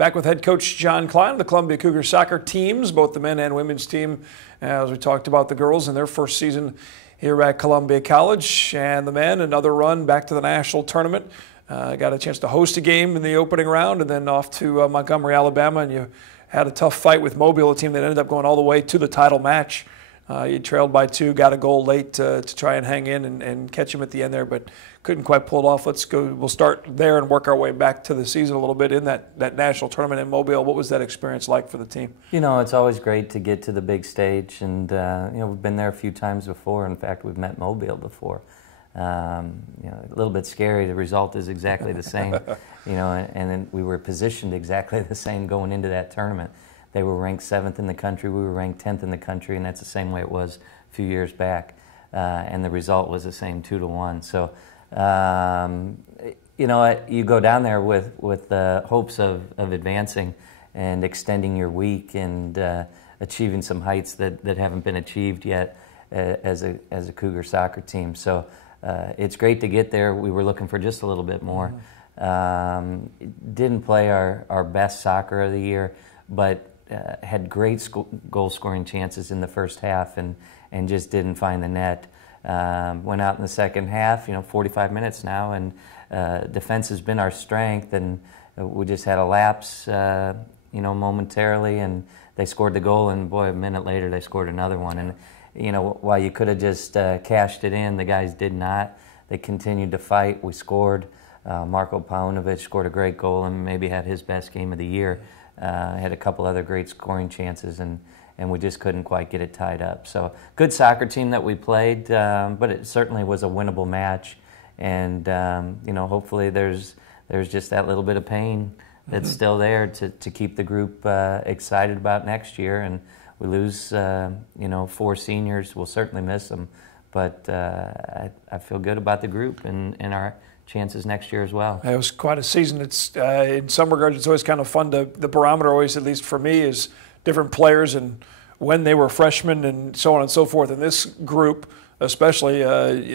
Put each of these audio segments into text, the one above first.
Back with head coach John Klein of the Columbia Cougar soccer teams, both the men and women's team, as we talked about the girls in their first season here at Columbia College. And the men, another run back to the national tournament. Got a chance to host a game in the opening round and then off to Montgomery, Alabama. And you had a tough fight with Mobile, a team that ended up going all the way to the title match. You trailed by 2, got a goal late to try and hang in and catch him at the end there, but couldn't quite pull it off. Let's go. We'll start there and work our way back to the season a little bit in that national tournament in Mobile. What was that experience like for the team? You know, it's always great to get to the big stage, and you know, we've been there a few times before. In fact, we've met Mobile before. You know, a little bit scary. The result is exactly the same. You know, and then we were positioned exactly the same going into that tournament. They were ranked 7th in the country. We were ranked 10th in the country, and that's the same way it was a few years back. And the result was the same, 2-1. So, you know, you go down there with the hopes of advancing and extending your week and achieving some heights that haven't been achieved yet as a Cougar soccer team. So it's great to get there. We were looking for just a little bit more. Didn't play our best soccer of the year, but had great goal-scoring chances in the first half and just didn't find the net. Went out in the second half, you know, 45 minutes now, and defense has been our strength, and we just had a lapse, you know, momentarily, and they scored the goal, and boy, a minute later they scored another one. And, you know, while you could have just cashed it in, the guys did not. They continued to fight. We scored. Marko Paunovic scored a great goal and maybe had his best game of the year. Had a couple other great scoring chances, and we just couldn't quite get it tied up. So good soccer team that we played, but it certainly was a winnable match. And you know, hopefully there's just that little bit of pain that's still there to keep the group excited about next year. And we lose, you know, 4 seniors. We'll certainly miss them, but I feel good about the group and our chances next year as well. It was quite a season. It's in some regards, it's always kind of fun to, the barometer always, at least for me, is different players and when they were freshmen and so on and so forth. In this group, especially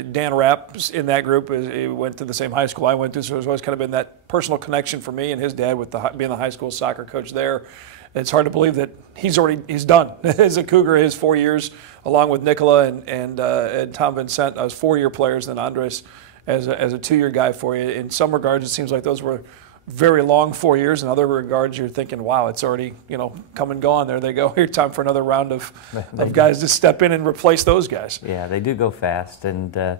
Dan Rapp in that group, he went to the same high school I went to, so there's always kind of been that personal connection for me and his dad with being the high school soccer coach there. It's hard to believe that he's done as a Cougar his 4 years, along with Nicola and Tom Vincent as 4-year players, and Andres as a 2-year guy for you. In some regards, it seems like those were very long 4 years. In other regards, you're thinking, wow, it's already, you know, come and gone. There they go. Here, time for another round of guys to step in and replace those guys. Yeah, they do go fast, and the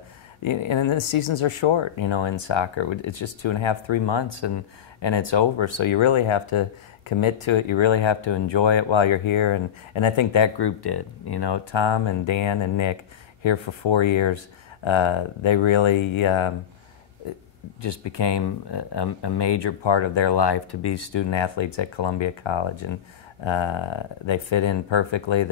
seasons are short. You know, in soccer, it's just 2.5, 3 months, and it's over. So you really have to commit to it. You really have to enjoy it while you're here, and I think that group did. You know, Tom and Dan and Nick here for 4 years. They really just became a major part of their life to be student athletes at Columbia College, and they fit in perfectly.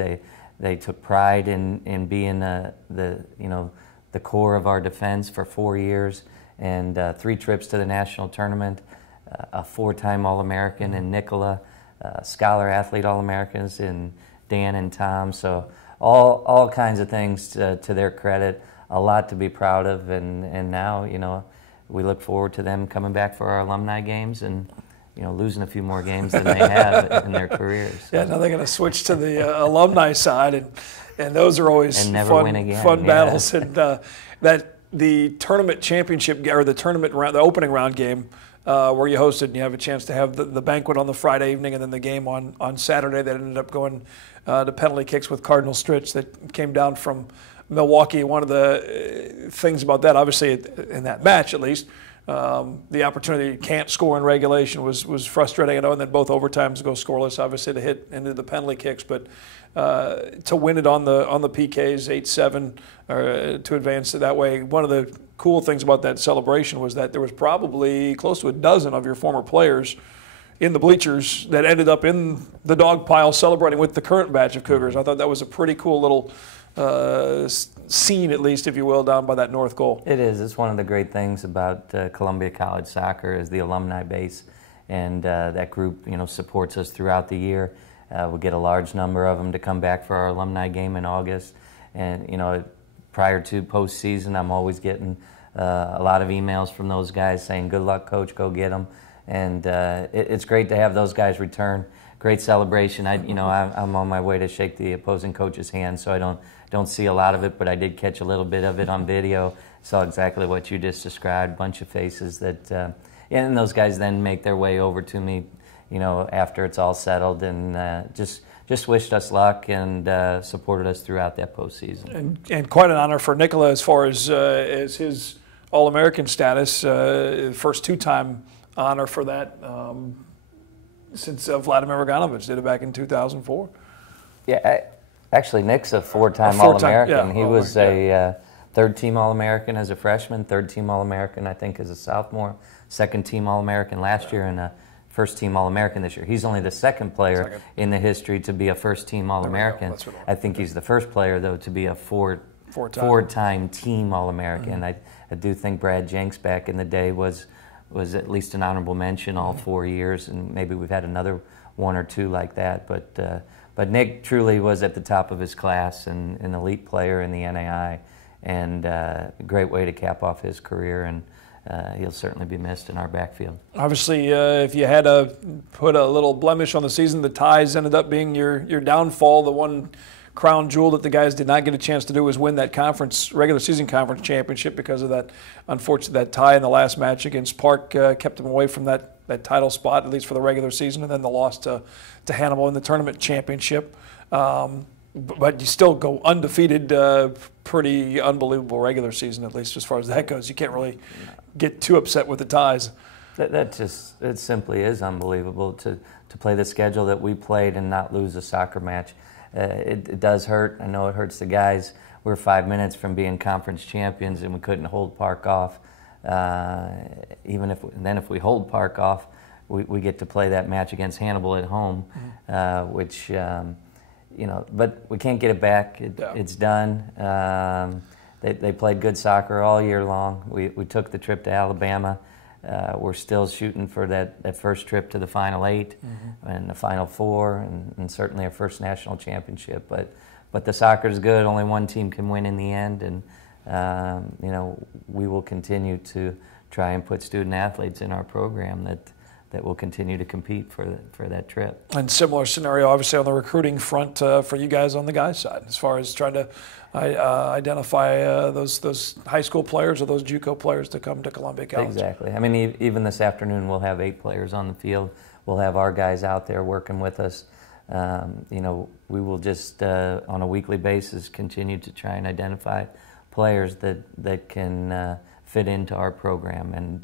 They took pride in being the core of our defense for 4 years, and 3 trips to the national tournament, a 4-time All-American in Nicola, Scholar Athlete All-Americans in Dan and Tom. So all kinds of things to their credit. A lot to be proud of, and now, you know, we look forward to them coming back for our alumni games and, you know, losing a few more games than they have in their careers. So. Yeah, now they're going to switch to the alumni side, and those are always fun battles. And that the tournament championship or the tournament round, the opening round game where you hosted, and you have a chance to have the banquet on the Friday evening and then the game on Saturday that ended up going to penalty kicks with Cardinal Stritch that came down from Milwaukee. One of the things about that, obviously, in that match at least, the opportunity you can't score in regulation was frustrating. I know, and then both overtimes go scoreless, obviously, to hit into the penalty kicks. But to win it on the PKs 8-7 to advance that way, one of the cool things about that celebration was that there was probably close to a dozen of your former players in the bleachers that ended up in the dog pile celebrating with the current batch of Cougars. I thought that was a pretty cool little scene, at least, if you will, down by that north goal. It is. It's one of the great things about Columbia College soccer is the alumni base, and that group, you know, supports us throughout the year. We get a large number of them to come back for our alumni game in August, and you know, prior to postseason, I'm always getting a lot of emails from those guys saying, "Good luck, coach. Go get them." and it's great to have those guys return. Great celebration. I'm on my way to shake the opposing coach's hand, so I don't see a lot of it, but I did catch a little bit of it on video. Saw exactly what you just described. Bunch of faces that, and those guys then make their way over to me, after it's all settled, and just wished us luck and supported us throughout that postseason. And quite an honor for Nikola as far as his All-American status, first two-time honor for that. Since Vladimir Marjanovic did it back in 2004. Yeah, actually, Nick's a four-time All-American. He was a third-team All-American as a freshman, third-team All-American, I think, as a sophomore, second-team All-American last year, and a first-team All-American this year. He's only the second player in the history to be a first-team All-American. I think he's the first player, though, to be a four-time team All-American. Mm-hmm. I do think Brad Jenks back in the day was at least an honorable mention all 4 years, and maybe we've had another one or two like that. But Nick truly was at the top of his class and an elite player in the NAI, and a great way to cap off his career, and he'll certainly be missed in our backfield. Obviously, if you had to put a little blemish on the season, the ties ended up being your downfall. The one crown jewel that the guys did not get a chance to do was win that regular season conference championship because of that unfortunate tie in the last match against Park kept them away from that title spot, at least for the regular season, and then the loss to Hannibal in the tournament championship. But you still go undefeated, pretty unbelievable regular season, at least as far as that goes. You can't really get too upset with the ties. It simply is unbelievable to play the schedule that we played and not lose a soccer match. It does hurt. I know it hurts the guys. We're 5 minutes from being conference champions, and we couldn't hold Park off. Even if we hold Park off, we get to play that match against Hannibal at home, which but we can't get it back. It's done. They played good soccer all year long. We took the trip to Alabama. We're still shooting for that first trip to the Final Eight and the Final Four, and certainly our first national championship. But the soccer's good. Only one team can win in the end, and we will continue to try and put student athletes in our program that will continue to compete for that trip. And similar scenario, obviously, on the recruiting front for you guys on the guys' side, as far as trying to identify those high school players or those JUCO players to come to Columbia College. Exactly. I mean, even this afternoon we'll have 8 players on the field. We'll have our guys out there working with us. We will just on a weekly basis continue to try and identify players that can fit into our program, and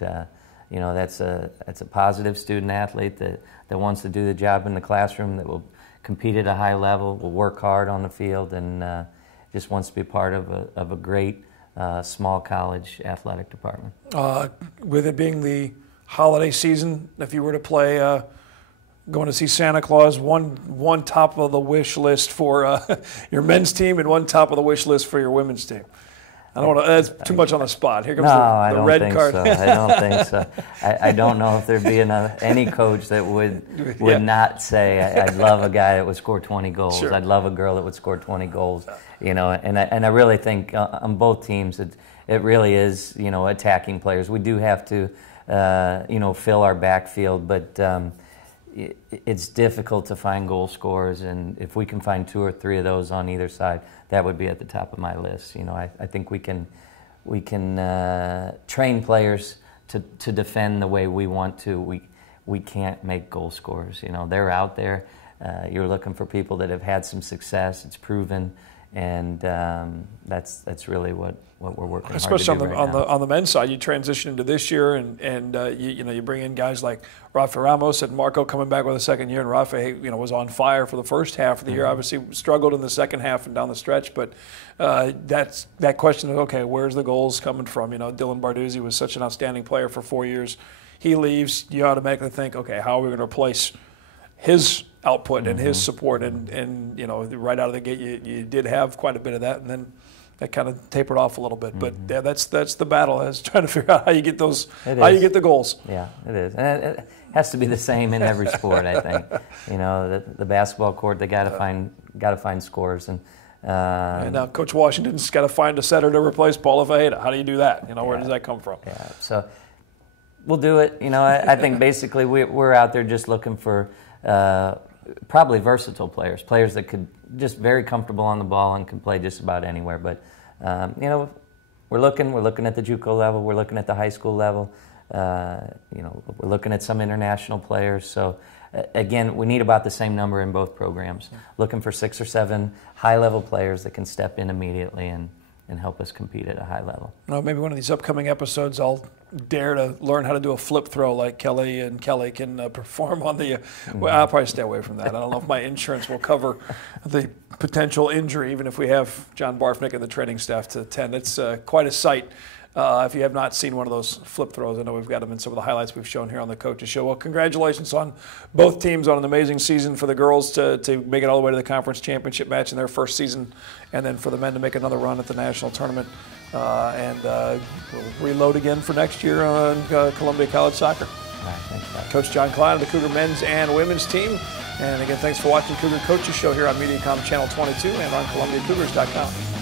that's a positive student athlete that wants to do the job in the classroom, that will compete at a high level, will work hard on the field, and just wants to be part of a great small college athletic department. With it being the holiday season, if you were to play going to see Santa Claus, one top of the wish list for your men's team and one top of the wish list for your women's team. I don't want to. That's too much on the spot. Here comes the red card. So. I don't think so. I don't know if there'd be any coach that would not say, I'd love a guy that would score 20 goals. Sure. I'd love a girl that would score 20 goals. And I really think on both teams it really is attacking players. We do have to fill our backfield, but it's difficult to find goal scorers, and if we can find 2 or 3 of those on either side, that would be at the top of my list. I think we can train players to defend the way we want to. We can't make goal scorers. They're out there. You're looking for people that have had some success. It's proven, and that's really what we're working hard to do. Especially on the men's side, you transition into this year, and you bring in guys like Rafa Ramos and Marco coming back with a second year, and Rafa was on fire for the first half of the year. Obviously struggled in the second half and down the stretch, but that's that question of, okay, where's the goals coming from? Dylan Barduzzi was such an outstanding player for 4 years. He leaves, you automatically think, okay, how are we going to replace his output and his support? And right out of the gate, you did have quite a bit of that, and then that kind of tapered off a little bit. But yeah, that's the battle, is trying to figure out how you get those, you get the goals. Yeah, it is, and it has to be the same in every sport. I think, the basketball court, they got to find scores, and now Coach Washington's got to find a setter to replace Paula Fajeda. How do you do that? Where does that come from? Yeah, so We'll do it. I think basically we're out there just looking for probably versatile players that could just very comfortable on the ball and can play just about anywhere. But we're looking at the JUCO level. We're looking at the high school level. We're looking at some international players. So again, we need about the same number in both programs. Looking for 6 or 7 high-level players that can step in immediately and help us compete at a high level. Well, maybe one of these upcoming episodes I'll dare to learn how to do a flip throw like Kelly and Kelly can perform on the well, I'll probably stay away from that. I don't know if my insurance will cover the potential injury, even if we have John Barfnick and the training staff to attend. It's quite a sight. If you have not seen one of those flip throws, I know we've got them in some of the highlights we've shown here on the Coaches Show. Well, congratulations on both teams on an amazing season, for the girls to make it all the way to the conference championship match in their first season, and then for the men to make another run at the national tournament. We'll reload again for next year on Columbia College Soccer. All right, thanks, Coach John Klein of the Cougar men's and women's team. And again, thanks for watching Cougar Coaches Show here on Mediacom Channel 22 and on ColumbiaCougars.com.